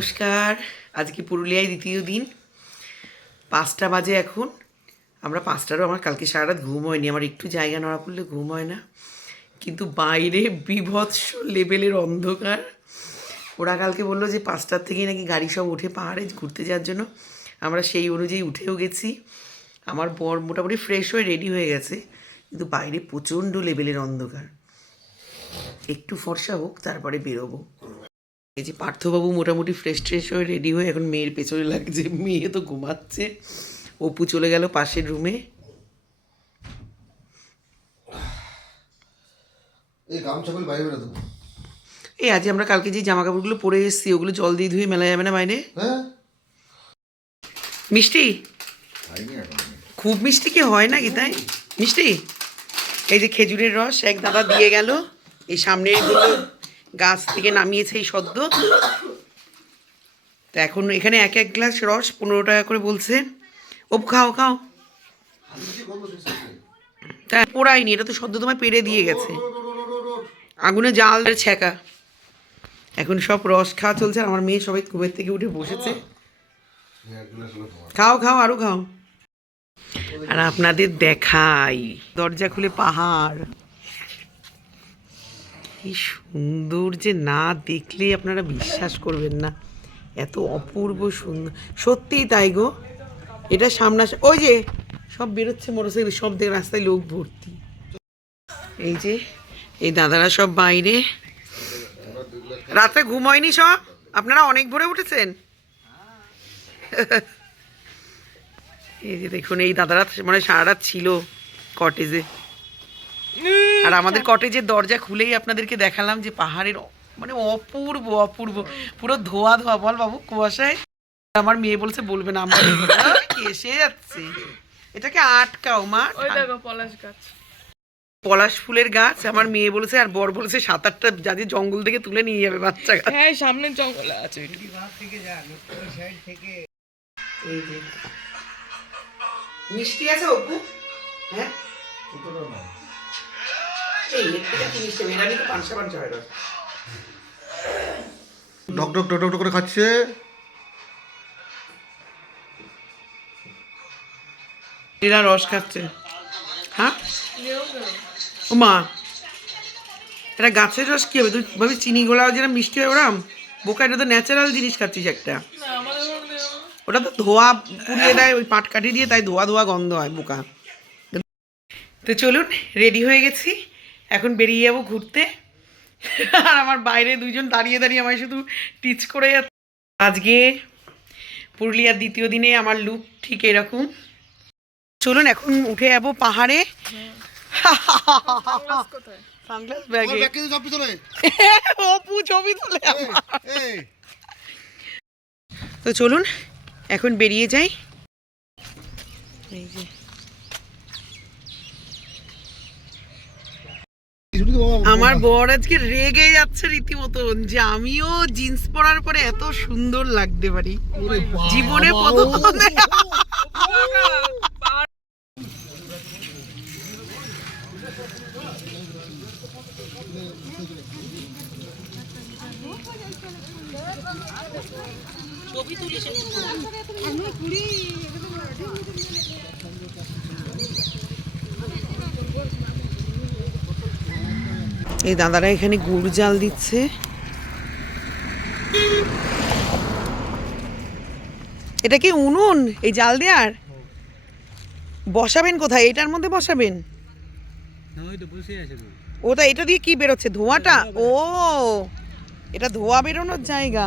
নমস্কার। আজকে পুরুলিয়ায় দ্বিতীয় দিন, 5টা বাজে এখন। আমরা 5টারও, আমার কালকে সারা রাত ঘুম হয়নি, আমার একটু জায়গা নড়া পড়লে ঘুম হয় না। কিন্তু বাইরে বীভৎস লেভেলের অন্ধকার। ওরা কালকে বললো যে 5টার থেকেই নাকি গাড়ি সব ওঠে পাহাড়ে ঘুরতে যাওয়ার জন্য। আমরা সেই অনুযায়ী উঠেও গেছি। আমার বর মোটামুটি ফ্রেশ হয়ে রেডি হয়ে গেছে, কিন্তু বাইরে প্রচণ্ড লেভেলের অন্ধকার। একটু ফর্সা হোক তারপরে বেরোবো। এই যে পার্থবাবু মোটামুটি ফ্রেশ হয়ে রেডি হয়ে এখন মেয়ের পেছনে লাগছে। মেয়ে তো ঘুমাচ্ছে, অপু চলে গেল পাশের রুমে। এই আজ আমরা কালকে যে জামা কাপড়গুলো পরে এসেছি ওগুলো জল দিয়ে ধুয়ে মেলা যাবে না বাইরে? মিষ্টি খুব মিষ্টি কি হয় নাকি তাই মিষ্টি? এই যে খেজুরের রস এক দাদা দিয়ে গেল, এই সামনের এগুলো গাছ থেকে নামিয়েছে এই সদ্য। তা এখন এখানে এক গ্লাস রস 15 টাকা করে বলছে। ও খাও খাও। তা পোড়ায়নি, এটা তো সদ্য তোমায় পেরে দিয়ে গেছে, আগুনে জাল ছ্যাঁকা। এখন সব রস খাওয়া চলছে আর আমার মেয়ে সবাই ঘুমের থেকে উঠে বসেছে। খাও খাও আরো খাও। আর আপনাদের দেখাই, দরজা খুলে পাহাড়। কি সুন্দর যে না দেখলে আপনারা বিশ্বাস করবেন না, এত অপূর্ব সুন্দর। সত্যিই তাই গো। এটা সামনা ওই যে সব বেরোচ্ছে মোটরসাইকেল, সব দেখে রাস্তায় লোক ভর্তি। এই যে এই দাদারা সব বাইরে। রাতে ঘুম হয়নি সব? আপনারা অনেক ভোরে উঠেছেন। এই যে দেখুন এই দাদারা মানে সারা রাত ছিল কটেজে। আর আমাদের কটেজের দরজা খুলেই আপনাদেরকে দেখালাম যে পাহাড়ের মানে অপূর্ব অপূর্ব, পুরো ধোয়া ধোয়া। বল বাবু কুয়াশায়। আমার মেয়ে বলছে বলবে না, আমরা এসে যাচ্ছে। এটাকে আটকাও মা। পলাশ গাছ, পলাশ ফুলের গাছ। আমার মেয়ে বলেছে আর বর বলেছে 7-8টা যাদের জঙ্গল থেকে তুলে নিয়ে যাবে বাচ্চা গাছ। হ্যাঁ সামনের জঙ্গলে আছে। এই যে মিষ্টি আছে অপু? হ্যাঁ এই মিষ্টি মেয়েরা তো পাঁচশা হয় না। ডক ডক ডক ডক করে খাচ্ছে। এরা রস খাচ্ছে। হ্যাঁ ও মা, এটা গাছের রস কি হবে? তুই ভাবি চিনি গোলাও যেটা মিষ্টি হয় ওরম? বোকা, এটা তো ন্যাচারাল জিনিস খাচ্ছিস একটা। ওটা তো ধোয়া পুড়িয়ে দেয় ওই পাট কাঠি দিয়ে, তাই ধোয়া ধোয়া গন্ধ হয় বোকা। তো চলুন, রেডি হয়ে গেছি, এখন বেরিয়ে যাবো ঘুরতে। আর আমার বাইরে দুইজন দাঁড়িয়ে দাঁড়িয়ে আমায় শুধু টিচ করে যাচ্ছে। আজকে পুরুলিয়ার দ্বিতীয় দিনে আমার লুক ঠিক এরকম। চলুন এখন উঠে যাবো পাহাড়ে। সানগ্লাস ব্যাগে অপু ছবি তোলে। তো চলুন এখন বেরিয়ে যাই। এই যে আমার বর আজকে রেগে যাচ্ছে রীতিমতন যে আমিও জিন্স পরার পরে এত সুন্দর লাগতে পারি জীবনে প্রথম। এই দাদারা এখানে গুড় জাল দিচ্ছে। এটা কি উনুন এই জাল দেওয়ার? বসাবেন কোথায়? এটার মধ্যে বসাবেন? ওটা এটা দিয়ে কি বেরোচ্ছে ধোঁয়াটা? ও এটা ধোঁয়া বেরোনোর জায়গা।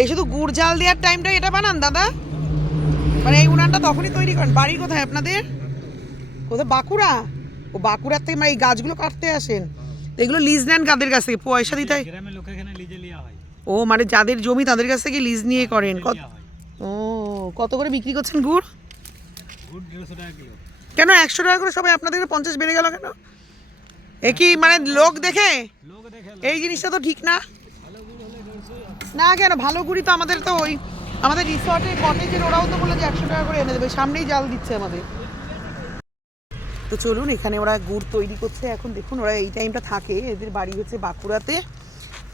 এই শুধু গুড় জাল দেওয়ার টাইমটা এটা বানান দাদা? মানে এই উনানটা তখনই তৈরি করেন? বাড়ি কোথায় আপনাদের? কোথায়? বাঁকুড়া? ও বাঁকুড়ার থেকে মানে এই গাছগুলো কাটতে আসেন? এগুলো লিজ নেন কাদের কাছ থেকে? পয়সা দিতে হয়? ও মানে যাদের জমি তাদের কাছ থেকে লিজ নিয়ে করেন। ও কত করে বিক্রি করছেন গুড়? কেন 100 টাকা করে? সবাই আপনাদের 50 বেড়ে গেল কেন? এ কি মানে লোক দেখে? এই জিনিসটা তো ঠিক না। না কেন ভালো গুড়ি তো আমাদের তো ওই আমাদের রিসর্টে কটেজের ওরাও তো বলে যে 100 টাকা করে এনে দেবে, সামনেই জাল দিচ্ছে আমাদের। তো চলুন এখানে ওরা গুড় তৈরি করছে এখন। দেখুন ওরা এই টাইমটা থাকে, এদের বাড়ি হচ্ছে বাঁকুড়াতে।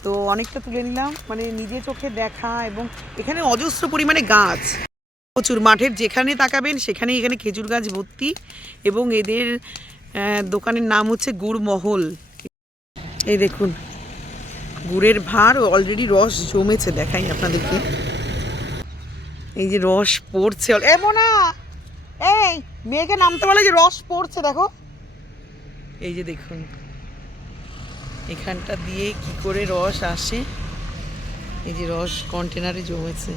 তো অনেকটা তুলে নিলাম, মানে নিজে চোখে দেখা। এবং এখানে অজস্র পরিমাণে গাছ, প্রচুর। মাঠের যেখানে তাকাবেন সেখানে এখানে খেজুর গাছ ভর্তি। এবং এদের দোকানের নাম হচ্ছে গুড় মহল। এই দেখুন গুড়ের ভাঁড়, অলরেডি রস জমেছে, দেখাই আপনাদেরকে। এই যে রস পড়ছে, না এই মেয়েকে নামতে বলে যে রস পড়ছে, দেখো। এই যে দেখুন এখানটা দিয়ে কি করে রস আসে, এই যে রস কন্টেনারে জমেছে।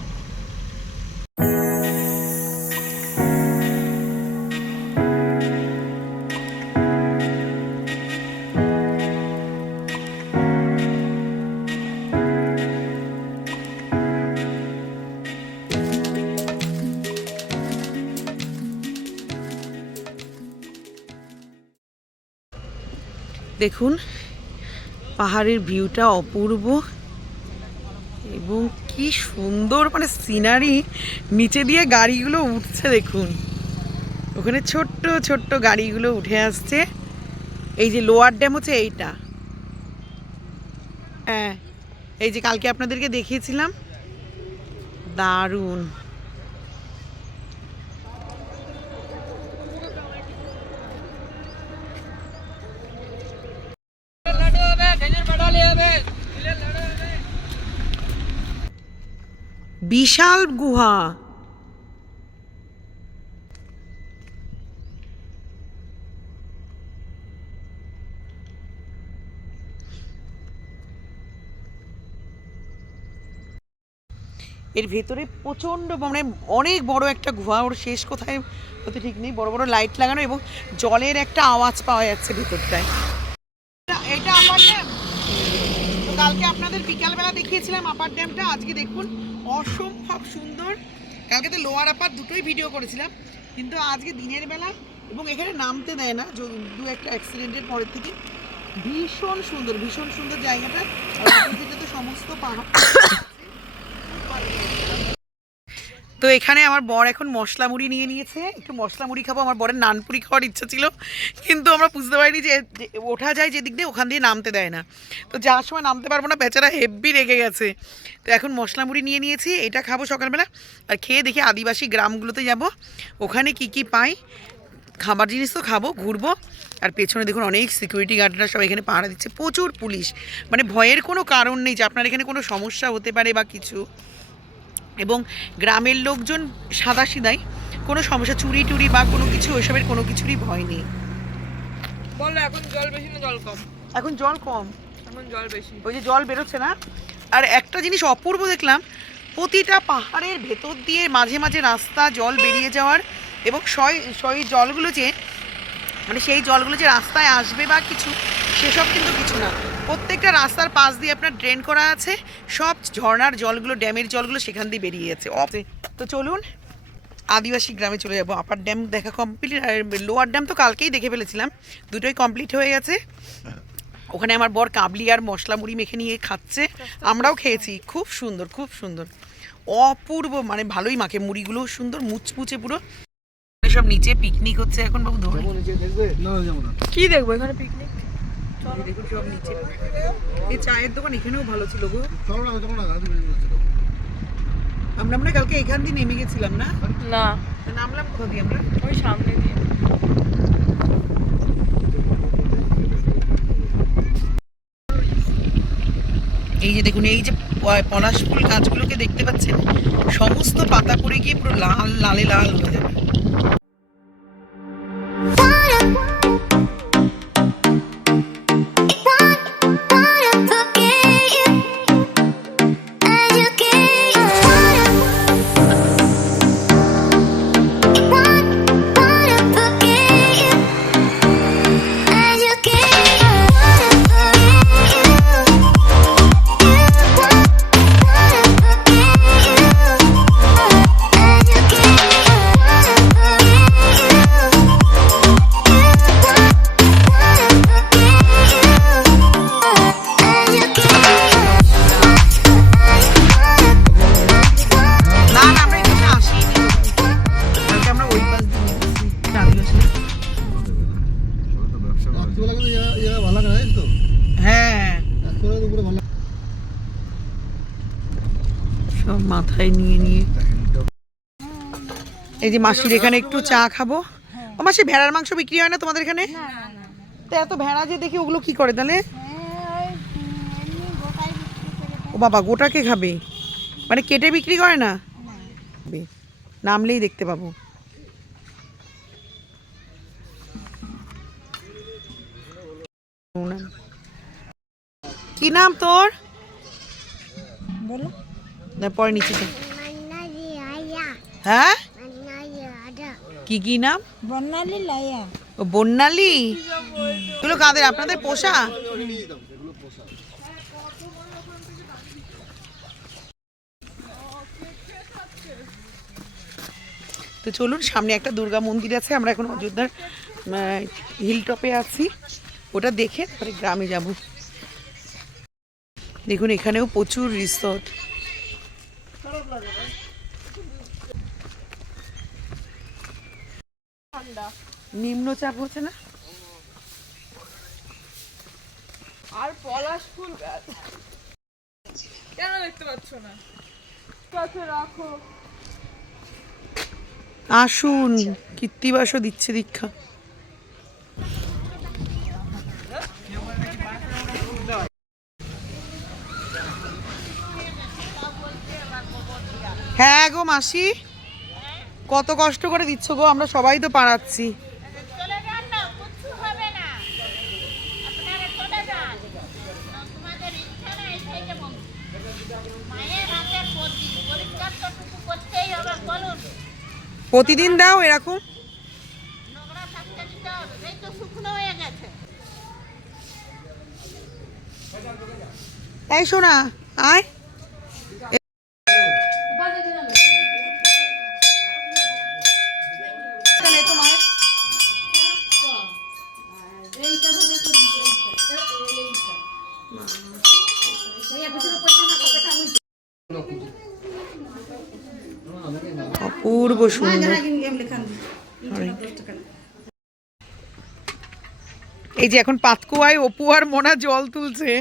দেখুন পাহাড়ের ভিউটা অপূর্ব এবং কি সুন্দর, মানে সিনারি। নিচে দিয়ে গাড়িগুলো উঠছে, দেখুন ওখানে ছোট্ট ছোট্ট গাড়িগুলো উঠে আসছে। এই যে লোয়ার ড্যাম হচ্ছে এইটা, হ্যাঁ এই যে কালকে আপনাদেরকে দেখিয়েছিলাম, দারুণ। বিশাল গুহা, এর ভেতরে প্রচণ্ড, মানে অনেক বড় একটা গুহা, ওর শেষ কোথায় হতে ঠিক নেই। বড় বড় লাইট লাগানো এবং জলের একটা আওয়াজ পাওয়া যাচ্ছে ভেতরটায়। এটা আপার ড্যাম, তো কালকে আপনাদের বিকালবেলা দেখিয়েছিলাম আপার ড্যামটা। আজকে দেখুন অসম্ভব সুন্দর। কালকে তো লোয়ার আপার দুটোই ভিডিও করেছিলাম, কিন্তু আজকে দিনের বেলা। এবং এখানে নামতে দেয় না, দু একটা অ্যাক্সিডেন্টের পরের থেকে। ভীষণ সুন্দর, ভীষণ সুন্দর জায়গাটা। তো সমস্ত পাহাড়। তো এখানে আমার বর এখন মশলা মুড়ি নিয়ে নিয়েছে, একটু মশলা মুড়ি খাবো। আমার বরের নানপুরি খাওয়ার ইচ্ছা ছিল, কিন্তু আমরা বুঝতে পারিনি যে ওঠা যায় যেদিক দিয়ে, ওখান দিয়ে নামতে দেয় না। তো যাওয়ার সময় নামতে পারবো না, বেচারা হেব্বি রেগে গেছে। তো এখন মশলা মুড়ি নিয়ে নিয়েছি, এটা খাবো সকালবেলা। আর খেয়ে দেখি আদিবাসী গ্রামগুলোতে যাব, ওখানে কি কি পাই, খাবার জিনিস তো খাবো, ঘুরবো। আর পেছনে দেখুন অনেক সিকিউরিটি গার্ডরা সব এখানে পাহারা দিচ্ছে, প্রচুর পুলিশ। মানে ভয়ের কোনো কারণ নেই যে আপনার এখানে কোনো সমস্যা হতে পারে বা কিছু। এবং গ্রামের লোকজন সাদাসিধাই, কোনো সমস্যা, চুরি টুরি বা কোনো কিছু ওইসবের কোনো কিছুরই ভয় নেই। বলো এখন জল বেশি না জল কম? এখন জল কম, এখন জল বেশি। ওই যে জল বেরোচ্ছে না। আর একটা জিনিস অপূর্ব দেখলাম, প্রতিটা পাহাড়ের ভেতর দিয়ে মাঝে মাঝে রাস্তা, জল বেরিয়ে যাওয়ার। এবং সেই জলগুলো যে, মানে সেই জলগুলো যে রাস্তায় আসবে বা কিছু, সেসব কিন্তু কিছু না। প্রত্যেকটা রাস্তার পাশ দিয়ে আপনার ড্রেন করা আছে, সব ঝর্ণার জলগুলো, ড্যামের জলগুলো সেখান দিয়ে বেরিয়ে যাচ্ছে। তো চলুন আদিবাসী গ্রামে চলে যাবো। আপার ড্যাম দেখা কমপ্লিট, আর লোয়ার ড্যাম তো কালকেই দেখে ফেলেছিলাম, দুটোই কমপ্লিট হয়ে গেছে। ওখানে আমার বর কাবলি আর মশলা মুড়ি মেখে নিয়ে খাচ্ছে, আমরাও খেয়েছি। খুব সুন্দর, খুব সুন্দর, অপূর্ব। মানে ভালোই মাখে, মুড়িগুলোও সুন্দর, মুচমুচে পুরো। সব নিচে পিকনিক হচ্ছে এখন, বাবু ধরে কি দেখবো এখানে? পিকনিক। দেখুন সব নিচে। এই চায়ের দোকান এখানেও ভালো ছিল গো। আমরা আমরা কালকে এখান দিয়ে নেমে গেছিলাম না? না, নামলাম কোথা দিয়ে আমরা? ওই সামনে দিয়ে। এই যে দেখুন, এই যে পলাশ ফুল গাছগুলোকে দেখতে পাচ্ছেন, সমস্ত পাতা পড়ে গিয়ে পুরো লাল, লালে লাল হয়ে যাবে। সব মাথায় নিয়ে নিয়ে। এই যে মাসির এখানে একটু চা খাবো। ও মাসি, ভেড়ার মাংস বিক্রি হয় না তোমাদের এখানে? তো এত ভেড়া যে দেখি, ওগুলো কি করে তাহলে? ও বাবা, গোটা কে খাবে? মানে কেটে বিক্রি করে না? নামলেই দেখতে পাবো। কি নাম তোর? বলো। না, পরে নিচে। হ্যাঁ, কি কি নাম? বর্ণালী লাইয়া। ও বন্যালী। এগুলো কাদের? আপনাদের পোষা? তো চলুন, সামনে একটা দুর্গা মন্দির আছে, আমরা এখন অযোধ্যার হিল টপে আছি, ওটা দেখে তারপরে গ্রামে যাব। দেখুন এখানেও প্রচুর রিসর্ট। নিম্নচাপ হচ্ছে না? আর পলাশ ফুল গাছ কেন দেখতে পাচ্ছ না? কাছে রাখো। আসুন, কীর্তিবাসও দিচ্ছে দীক্ষা। হ্যাঁ গো মাসি, কত কষ্ট করে দিচ্ছ গো, আমরা সবাই তো পাড়াচ্ছি। প্রতিদিন দাও এরকম? এই শোনা, আয়। অপূর্ব সুন্দর। এই যে এখন পাতকুয়ায় অপু আর মোনা জল তুলছে।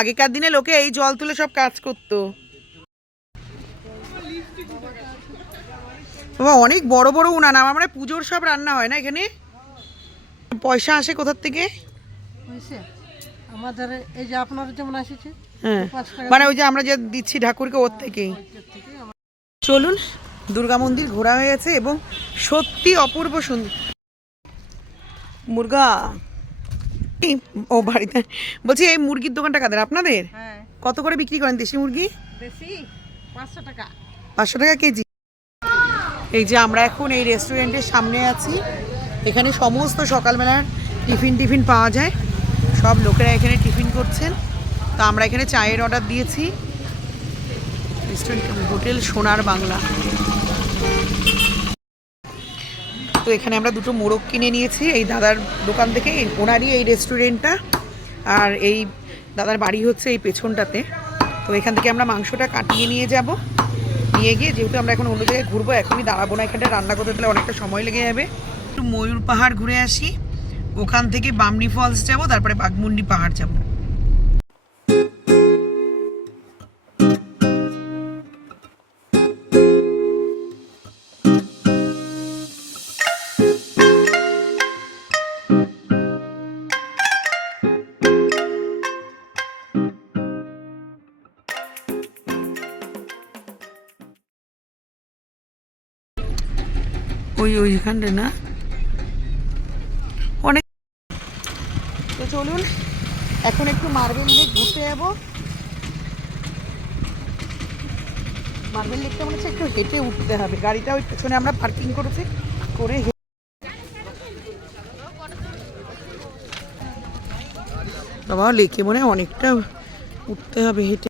আগেকার দিনে লোকে এই জল তুলে সব কাজ করতো। অনেক বড় বড় উনান, আমরা পুজোর সব রান্না হয় না এখানে। পয়সা আসে কোথার থেকে? আমাদের এই যে আপনার যেমন আসছে, হ্যাঁ, মানে ওই যে আমরা যে দিচ্ছি ঠাকুরকে, ওর থেকেই। চলুন, দুর্গা মন্দির ঘোরা হয়ে গেছে এবং সত্যি অপূর্ব সুন্দর। মুরগা ও বাড়িতে বলছি, এই মুরগির দোকানটা কাদের? আপনাদের? কত করে বিক্রি করেন দেশি মুরগি? 500 টাকা। 500 টাকা কেজি। এই যে আমরা এখন এই রেস্টুরেন্টের সামনে আছি, এখানে সমস্ত সকালবেলার টিফিন পাওয়া যায়, সব লোকেরা এখানে টিফিন করছেন। তো আমরা এখানে চায়ের অর্ডার দিয়েছি। রেস্টুরেন্ট হোটেল সোনার বাংলা। তো এখানে আমরা দুটো মোরগ কিনে নিয়েছি এই দাদার দোকান থেকে, ওনারই এই রেস্টুরেন্টটা, আর এই দাদার বাড়ি হচ্ছে এই পেছনটাতে। তো এখান থেকে আমরা মাংসটা কাটিয়ে নিয়ে যাব, নিয়ে গিয়ে যেহেতু আমরা এখন অন্য জায়গায় ঘুরবো, এখনই দাঁড়াবো না এখানটা, রান্না করতে গেলে অনেকটা সময় লেগে যাবে। একটু ময়ূর পাহাড় ঘুরে আসি, ওখান থেকে বামনি ফলস যাব, তারপরে বাঘমুন্ডি পাহাড় যাব। ওইখানটা না অনেক। তো চলুন এখন একটু মার্বেল লেক ঘুরতে যাবো। মার্বেল লেকটা মনে হচ্ছে একটু হেঁটে উঠতে হবে, গাড়িটা ওই পেছনে আমরা পার্কিং করেছি করে। বাবা, লেকে মনে হয় অনেকটা উঠতে হবে হেঁটে।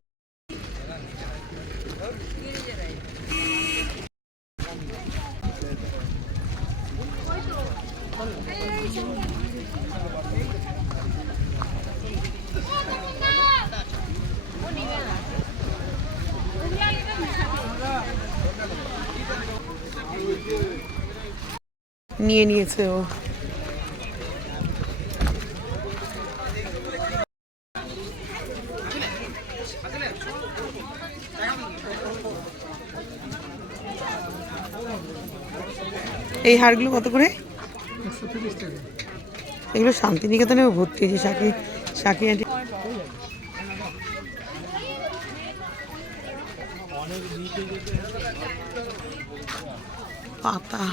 নিয়ে নিয়েছে ও। এই হারগুলো কত করে? এগুলো শান্তিনিকেতনে ভর্তি হয়েছে। শাকি আন্টি পাতা,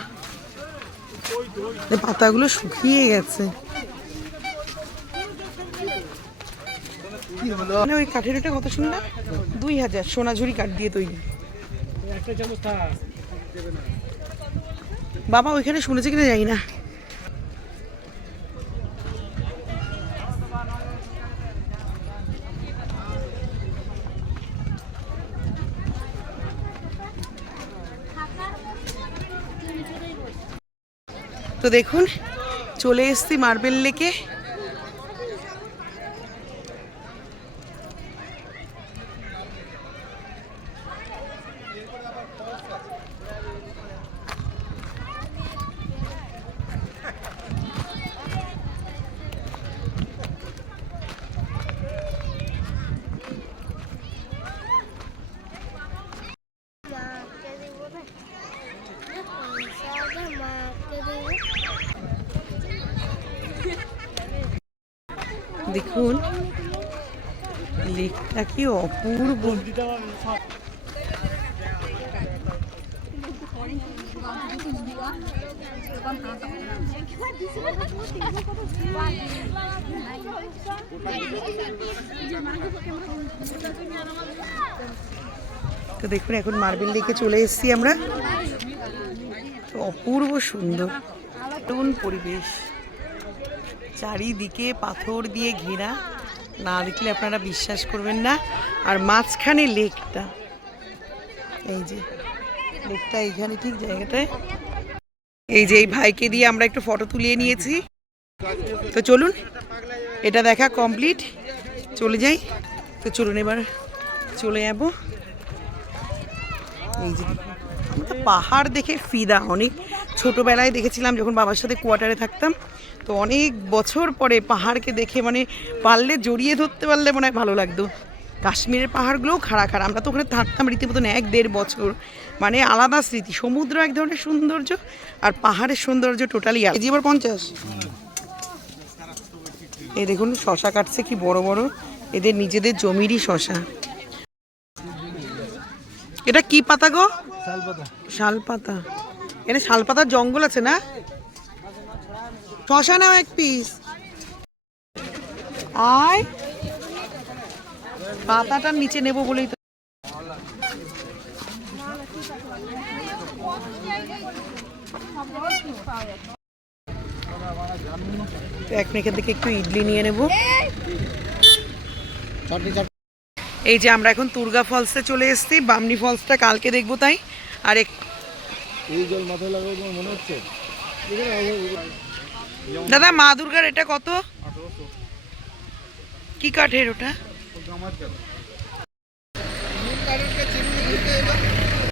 পাতাগুলো শুকিয়ে গেছে। ওই কাঠের ওটা কত সুন্দর, 2000 সোনাঝুরি কাঠ দিয়ে তৈরি। বাবা ওইখানে শুনেছে কিনা জানি না। তো দেখুন চলে এসছি মার্বেল লেকে। দেখুন লেকটা কি অপূর্ব। তো দেখুন এখন মার্বেল লেকে চলে এসেছি আমরা। অপূর্ব সুন্দর পরিবেশ, চারিদিকে পাথর দিয়ে ঘেরা, না দেখলে আপনারা বিশ্বাস করবেন না। আর মাঝখানে লেকটা, এই যে লেকটা এইখানে ঠিক জায়গাটায়। এই যে এই ভাইকে দিয়ে আমরা একটু ফটো তুলিয়ে নিয়েছি। তো চলুন এটা দেখা কমপ্লিট, চলে যাই। তো চলুন এবার চলে যাব। এই যে আমরা তো পাহাড় দেখে ফিদা, অনেক ছোটোবেলায় দেখেছিলাম যখন বাবার সাথে কোয়ার্টারে থাকতাম। তো অনেক বছর পরে পাহাড়কে দেখে মানে পারলে জড়িয়ে ধরতে পারলে মনে হয় ভালো লাগতো। কাশ্মীরের পাহাড়গুলোও খাড়া খাড়া, আমরা তো ওখানে থাকতাম রীতিমতন 1-1.5 বছর, মানে আলাদা স্মৃতি। সমুদ্র এক ধরনের সৌন্দর্য আর পাহাড়ের সৌন্দর্য টোটালি আলাদা। কেজি আবার 50। এই দেখুন শশা কাটছে কি বড় বড়, এদের নিজেদের জমিরই শশা। এটা কি পাতা গো? শাল পাতা। এখানে শাল পাতার জঙ্গল আছে না? শশা নাও 1 পিস। আয় পাতাটার নিচে নেবো বলেই তো। এখন এখান থেকে একটু ইডলি নিয়ে নেব। এই যে আমরা এখন তুর্গা ফলসে চলে এসেছি। বামনি ফলসটা কালকে দেখবো তাই। আর দাদা মা দুর্গার এটা কত? কি কাঠের ওটা?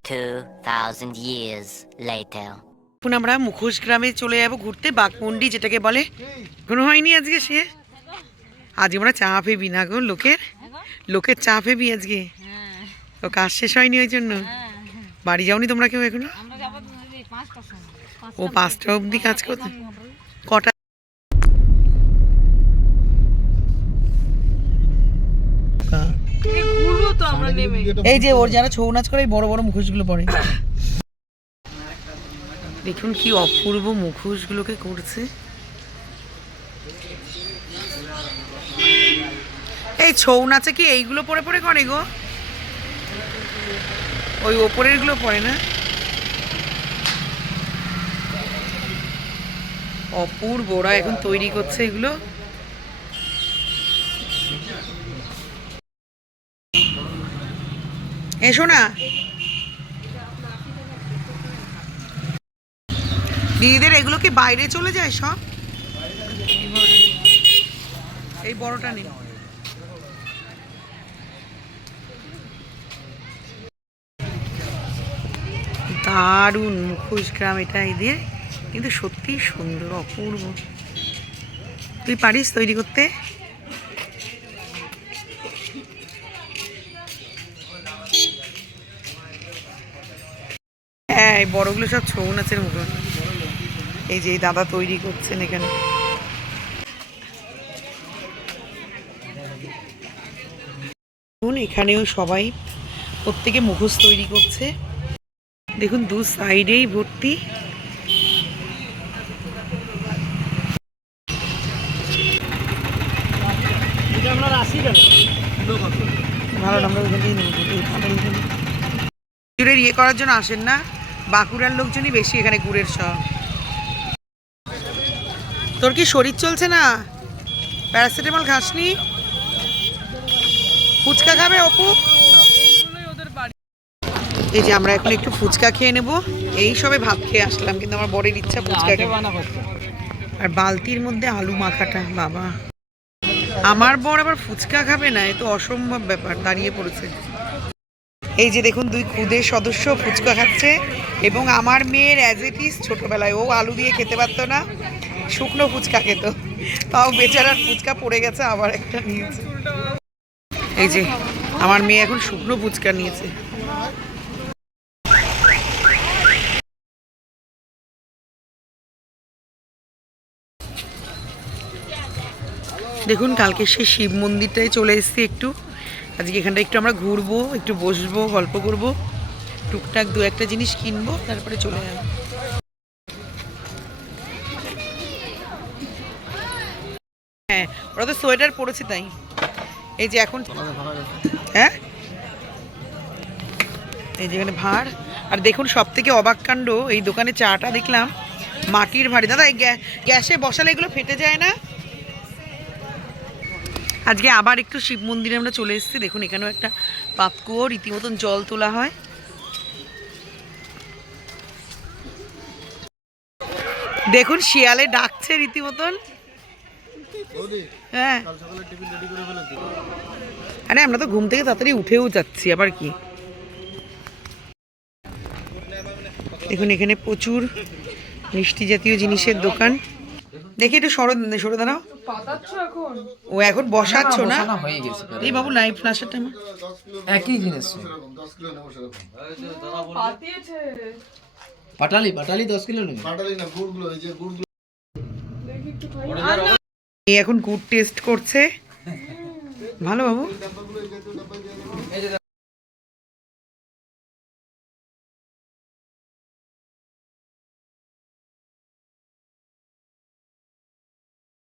2000 years later. এখন আমরা মুখোশ গ্রামে চলে যাব ঘুরতে, বাঘমুন্ডি যেটাকে বলে। কোনো হয়নি আজকে সে, আজ আমরা চা ফেবি না গো, লোকের চা ফেবি আজকে। তো কাজ শেষ হয়নি ওই জন্য বাড়ি যাওনি তোমরা কেউ এখনো? ও 5টা অবধি কাজ করতে। কটা? এই যে ওর যারা ছৌ নাচ করে বড় বড় মুখোশগুলো পরে। দেখুন কি অপূর্ব মুখোশগুলোকে করছে। এই ছৌ নাচে কি এইগুলো পরে পরে করে গো? ওই ওপরের গুলো পরে না? অপূর্ব, ওরা এখন তৈরি করছে এগুলো। এসো না দিদিদের, এগুলো কি বাইরে চলে যায় সব? এই বড়টা নেই। দারুণ মুখোশ গ্রাম এটা। এদের কিন্তু সত্যিই সুন্দর, অপূর্ব। তুই পারিস তৈরি করতে? হ্যাঁ, এই বড়গুলো সব ছৌ নাচের মতো। এই যে এই দাদা তৈরি করছেন এখানে। এখানেও সবাই প্রত্যেকে মুখোশ তৈরি করছে। দেখুন দু সাইডেই ভর্তি। ভালো, আমরা ওখান থেকেই নেব। গুড়ের ইয়ে করার জন্য আসেন না, বাঁকুড়ার লোকজনই বেশি এখানে গুড়ের সব। তোর কি শরীর চলছে না? প্যারাসিটামল খাসনি? ফুচকা খাবে অপু? এই যে আমরা এখন একটু ফুচকা খেয়ে নেব। এই সবে ভাত খেয়ে আসলাম, কিন্তু আমার বড়ের ইচ্ছা ফুচকা খেয়ে। আর বালতির মধ্যে আলু মাখাটা, বাবা! আমার বর আবার ফুচকা খাবে না, এ তো অসম্ভব ব্যাপার। দাঁড়িয়ে পড়েছে। এই যে দেখুন দুই খুদে সদস্য ফুচকা খাচ্ছে। এবং আমার মেয়ের অ্যাজ ইট ইজ ছোটোবেলায় ও আলু দিয়ে খেতে পারতো না, শুকনো ফুচকা খেত। তাও বেচারার ফুচকা পড়ে গেছে, আবার একটা নিয়েছে। এই যে আমার মেয়ে এখন শুকনো ফুচকা নিয়েছে। দেখুন কালকে সেই শিব মন্দিরটায় চলে এসেছি একটু। আজকে এখানটা একটু আমরা ঘুরবো, একটু বসবো, গল্প করবো, টুকটাক দু একটা জিনিস কিনবো, তারপরে চলে যাবো। হ্যাঁ, ওরা তো সোয়েটার পরেছে তাই। এই যে এখন, হ্যাঁ এই যে এখানে ভাঁড়। আর দেখুন সব থেকে অবাক কাণ্ড, এই দোকানে চাটা দেখলাম মাটির ভাঁড়ে। দাদা এই গ্যাসে বসালে এগুলো ফেটে যায় না? আজকে আবার একটু শিব মন্দিরে আমরা চলে এসেছি। দেখুন এখানেও একটা পাতকুয়ো, রীতিমতন জল তোলা হয়। দেখুন শিয়ালে ডাকছে রীতিমতন। হ্যাঁ, আরে আমরা তো ঘুম থেকে তাড়াতাড়ি উঠেও যাচ্ছি, আবার কি। দেখুন এখানে প্রচুর মিষ্টি জাতীয় জিনিসের দোকান। দেখি একটু সরে দাঁড়াও। ও এখন বসাচ্ছ না? এই বাবু লাইফ ফ্ল্যাশারটা আমার একই জিনিস। পাটালি 10 কিলো নেবে। এই এখন গুড টেস্ট করছে। ভালো বাবু।